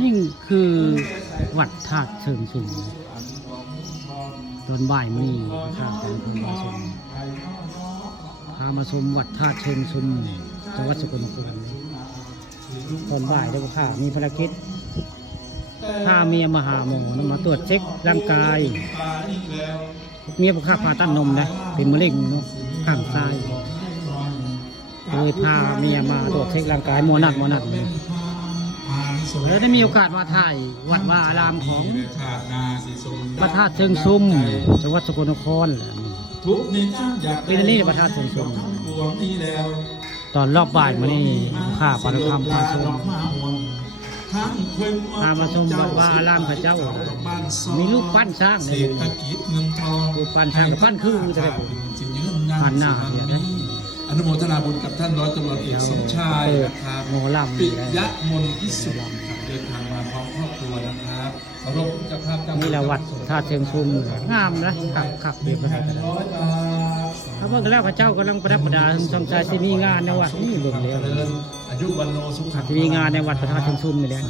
นี่คือวัดธาตุเชิงชุมตอนบ่ายมื้อนี้ข้าเป็นคนมาชมพามาชมวัดธาตุเชิงชุมจังหวัดสกลนครตอนบ่ายได้ข้ามีภารกิจพาเมียมาหาหมอมาตรวจเช็คร่างกายเมียผู้ข้าผ่าตัดนมนะเป็นมะเร็งเนาะข้างซ้ายเลยพาเมียมาตรวจเช็คร่างกายหมอนัดแล้วได้มีโอกาสมาถ่ายวัดวาอารามของพระธาตุเชิงชุมจังหวัดสกลนครเป็นอันนี้พระธาตุเชิงชุมตอนรอบบ่ายมานี่ข้าปฏิธรรมพาชมพามาชมวัดวาอารามพระเจ้ามีรูปปั้นช้างในรูปปั้นช้างกับปั้นคือแต่ละปั้นหน้าเนี่ยนะอนุโมทนาบุญกับท่านร้อยตำรวจเอกสมชายนะครับปิยะมนพิสุทธิ์เดินทางมาพร้อมครอบครัวนะครับเคารพเจ้าภาพนี่แหละวัดธาตุเชิงชุมงามนะขับเรียบร้อยถ้าเมื่อแล้วพระเจ้ากำลังประดับประดาช่องใจที่มีงานในวัดนี่เบิ่งแล้วอายุวันโนสุขที่มีงานในวัดพระธาตุเชิงชุมนี่แหละ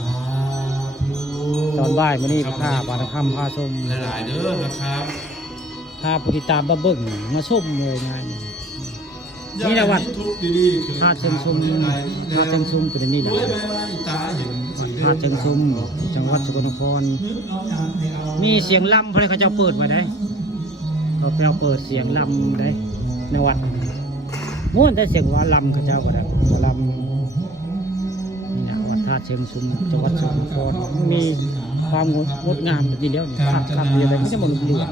ตอนบ่ายมื้อนี้ข้าปฏิธรรมพาชมหลายเด้อนะครับพาผู้ติดตามมาเบิ่งมาชมเลยงานนี่แหละวัดธาตุเชิงชุมธาตุเชิงชุมเป็นนี่แหละธาตุเชิงชุมจังหวัดสกลนครมีเสียงลำพระเขาเจ้าเปิดไว้ได้เขาเปิดเสียงลำได้ในวัดม้วนแต่เสียงว่าลำเขาเจ้าก็ได้ลำนี่นะวัดธาตุเชิงชุมจังหวัดสกลนครมีความงดงามอยู่ที่เดียวนี่ครับเดียวแต่ไม่ได้หมดเรื่อง